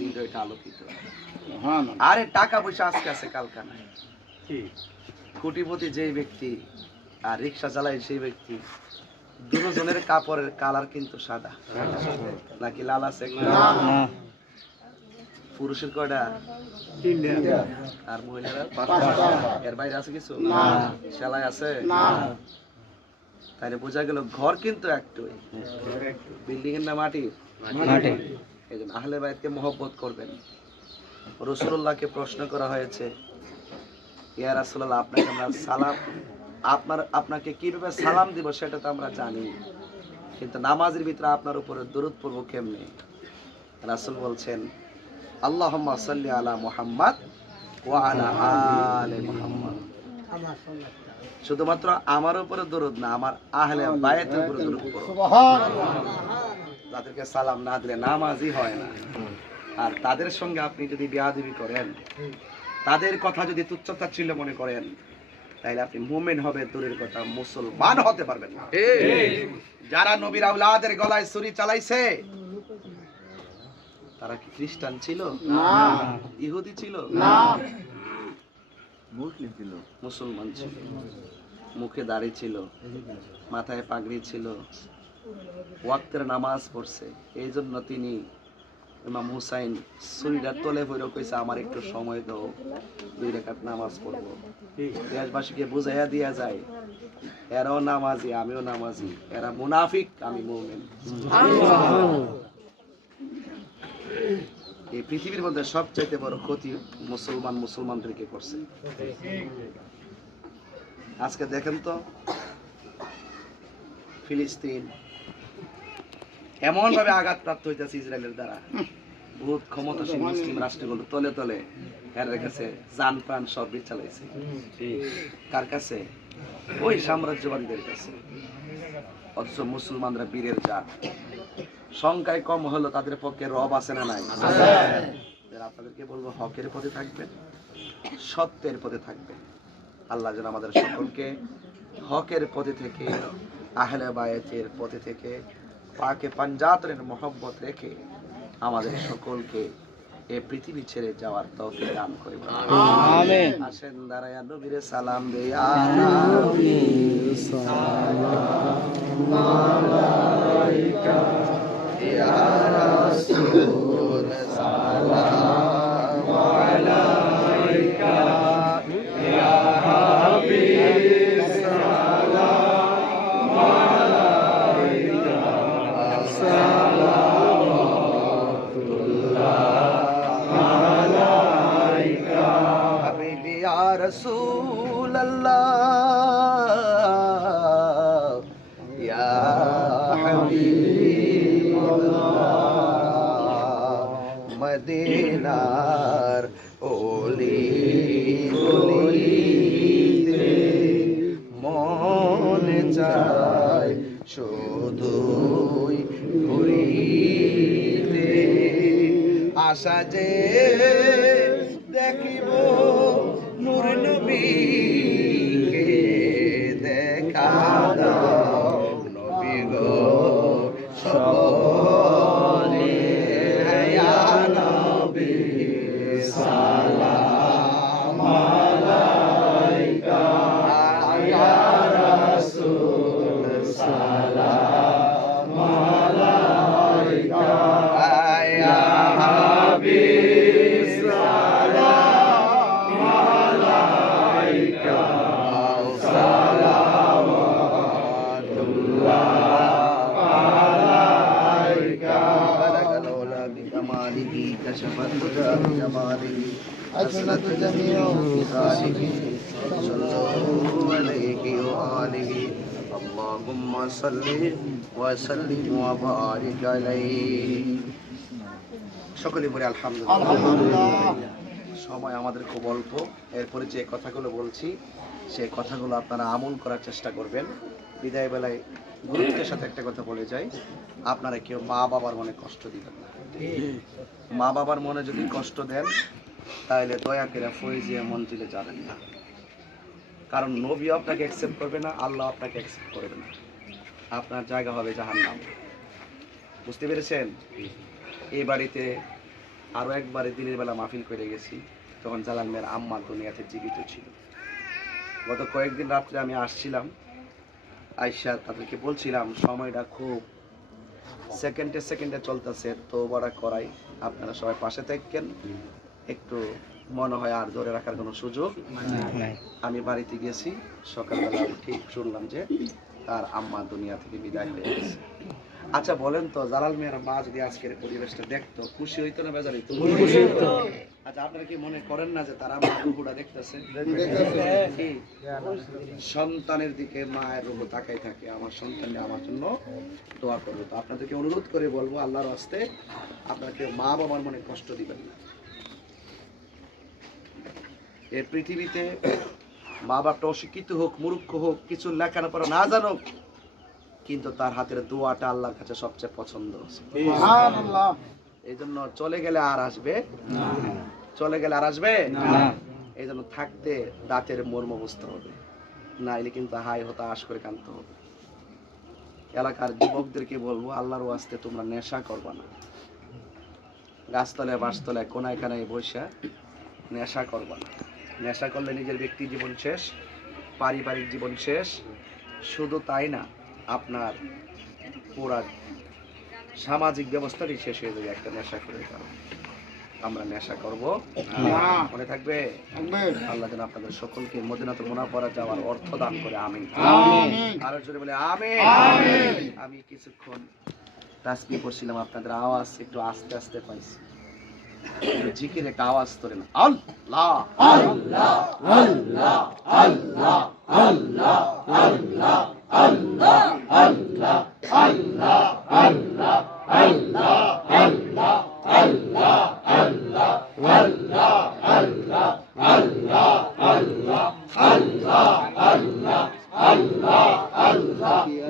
হৃদয়টা আলোকিত। হ্যাঁ আরে টাকা পয়সা আজকে আছে কালকা নাই। কোটিপতি যেই ব্যক্তি আর রিক্সা চালায় সেই ব্যক্তি দুজনের কাপড়ের কালার কিন্তু সাদা। নাকি লাল আছে? পুরুষের কয়টা? আর মহিলারা? এর বাইরে আছে কিছু? সেলাই আছে? তাহলে বোঝা গেল ঘর কিন্তু একটু বিল্ডিং এর না মাটির এই আহলে বাইতকে মহব্বত করবেন। রসুল্লাহকে প্রশ্ন করা হয়েছে, ইয়া রাসূলুল্লাহ, আপনাকে আমরা সালাম, আপনার, আপনাকে কীভাবে সালাম দিব সেটা তো আমরা জানি। কিন্তু নামাজের ভিতরে আপনার উপরে দরুদ পড়ব কেমনে? রাসূল বলছেন আল্লাহ সাল্লি আলা মোহাম্মদ ওয়া আলা আলি মুহাম্মাদ। শুধুমাত্র আমার উপরে দরুদ না, আমার আহলে বায়াতের উপরে দরুদ পড়ো তাদেরকে সালাম না দিলে নামাজই হয় না। আর তাদের সঙ্গে আপনি যদি বিয়াদবি করেন তাদের কথা যদি তুচ্ছতা ছিল মনে করেন তাহলে আপনি মুমেন হবে দূরের কথা মুসলমান হতে পারবেন না। যারা নবীর আউলাদের গলায় ছুরি চালাইছে তারা কি খ্রিস্টান ছিল? না। ইহুদি ছিল? না। মুসলিম ছিল। মুসলমান ছিল। মুখে দাড়ি ছিল মাথায় পাগড়ি ছিল ওয়াক্তের নামাজ পড়ছে। এই জন্য তিনি ইমাম হুসাইন শরীরটা তলে ভৈর কইছে আমার একটু সময় দাও দুই রেখাত নামাজ পড়ব। দেশবাসীকে বুঝাইয়া দিয়া যায় এরাও নামাজি আমিও নামাজি এরা মুনাফিক আমি মুমিন। এই পৃথিবীর মধ্যে সবচাইতে বড় ক্ষতি মুসলমান মুসলমানদেরকে করছে। আজকে দেখেন তো ফিলিস্তিন এমন ভাবে আঘাতপ্রাপ্ত হইতেছে ইসরায়েলের দ্বারা। বহুত ক্ষমতাসীন মুসলিম রাষ্ট্রগুলো তলে তলে এর কাছে যান প্রাণ সব চালাইছে। কার কাছে? ওই সাম্রাজ্যবাদীদের কাছে। অথচ মুসলমানরা বীরের জাত। সংখ্যায় কম হলো তাদের পক্ষে রব আছে না নাই? আপনাদেরকে বলব, হকের পথে থাকবেন, সত্যের পথে থাকবেন। আল্লাহ যেন আমাদের সকলকে হকের পথে থেকে, আহলে বায়াতের পথে থেকে পাকে পাঞ্জাতের মহব্বত রেখে আমাদের সকলকে এ পৃথিবী ছেড়ে যাওয়ার তৌফিক দান করবে আমিন। আসেন দাঁড়ায়া নবীরে সালাম দেয়া। হাবিবি ইয়া রাসূল আল্লাহ ইয়া হাবিবাল্লাহ। মদিনার ওলি গলিতে মন চায় শুধুই আশা যে দেখিব নূর নবীকে দেখা দাও নবী গো সকলে ইয়া নবী সালাম। بكماله كشف الهدى بجماله أسنت جميع خصاله صلوا عليه وآله اللهم صل وسلم وبارك عليه সকলে বলে আলহামদুলিল্লাহ সময় আমাদের খুব অল্প এরপরে যে কথাগুলো বলছি সেই কথাগুলো আপনারা আমল করার চেষ্টা করবেন বিদায় বেলায় গুরুত্বের সাথে একটা কথা বলে যাই আপনারা কেউ মা বাবার মনে কষ্ট দিবেন না মা বাবার মনে যদি কষ্ট দেন তাহলে দয়া করে ফৈজিয়া মঞ্জিলে যাবেন না। কারণ নবী আপনাকে অ্যাকসেপ্ট করবে না, আল্লাহ আপনাকে অ্যাকসেপ্ট করবে না। আপনার জায়গা হবে জাহান্নাম। বুঝতে পেরেছেন? এই বাড়িতে আরও একবারে দিনের বেলা মাহফিল করে গেছি, তখন জালাল মেয়ের আম্মা দুনিয়াতে জীবিত ছিল। গত কয়েকদিন রাত্রে আমি আসছিলাম আইসা তাদেরকে বলছিলাম, সময়টা খুব সেকেন্ডে সেকেন্ডে চলতেছে তো বড় করাই। আপনারা সবাই পাশে থাকেন। একটু মনে হয় আর ধরে রাখার কোনো সুযোগ আমি বাড়িতে গেছি, সকালবেলা ঠিক শুনলাম যে তার আম্মা দুনিয়া থেকে বিদায় হয়ে গেছে। আচ্ছা বলেন তো, জালাল মেয়ের মা যদি আজকের পরিবেশটা দেখতো, খুশি হইতো না বেজার হইতো। আচ্ছা আপনারা কি মনে করেন না যে তারা মা রুহুটা দেখতেছে? সন্তানের দিকে মায়ের রুহু তাকাই থাকে আমার সন্তান আমার জন্য দোয়া করবে। তো আপনাদেরকে অনুরোধ করে বলব আল্লাহর হস্তে আপনারা কেউ মা বাবার মনে কষ্ট দিবেন না। এই পৃথিবীতে মা বাপটা অশিক্ষিত হোক মূর্খ হোক কিছু লেখানো লেখাপড়া না জানুক কিন্তু তার হাতের দোয়াটা আল্লাহর কাছে সবচেয়ে পছন্দ। এই জন্য চলে গেলে আর আসবে চলে গেলে আর আসবে? এই জন্য থাকতে দাঁতের মর্ম বুঝতে হবে। নাইলে কিন্তু হাই হতাশ করে কানতে হবে। এলাকার যুবকদেরকে বলব আল্লাহর ওয়াস্তে তোমরা নেশা করবা না। গাছতলায় বাসতলায় কোনায় কানায় বসে নেশা করবা না। নেশা করলে নিজের ব্যক্তি জীবন শেষ পারিবারিক জীবন শেষ। শুধু তাই না আপনার পুরা সামাজিক ব্যবস্থাটাই শেষ হয়ে যাবে একটা নেশা করে কারণ আমরা নেশা করব। মনে থাকবে? আল্লাহ যেন আপনাদের সকলকে মদিনাতে মোনা পড়া যাওয়ার অর্থ দান করে আমি আরও জোরে বলে আমি আমি কিছুক্ষণ তাসবি পড়ছিলাম আপনাদের আওয়াজ একটু আস্তে আস্তে পাইছি। জিকির একটা আওয়াজ তোলেন। না আল্লাহ আল্লাহ আল্লাহ আল্লাহ আল্লাহ আল্লাহ আল্লাহ আল্লাহ আল্লাহ।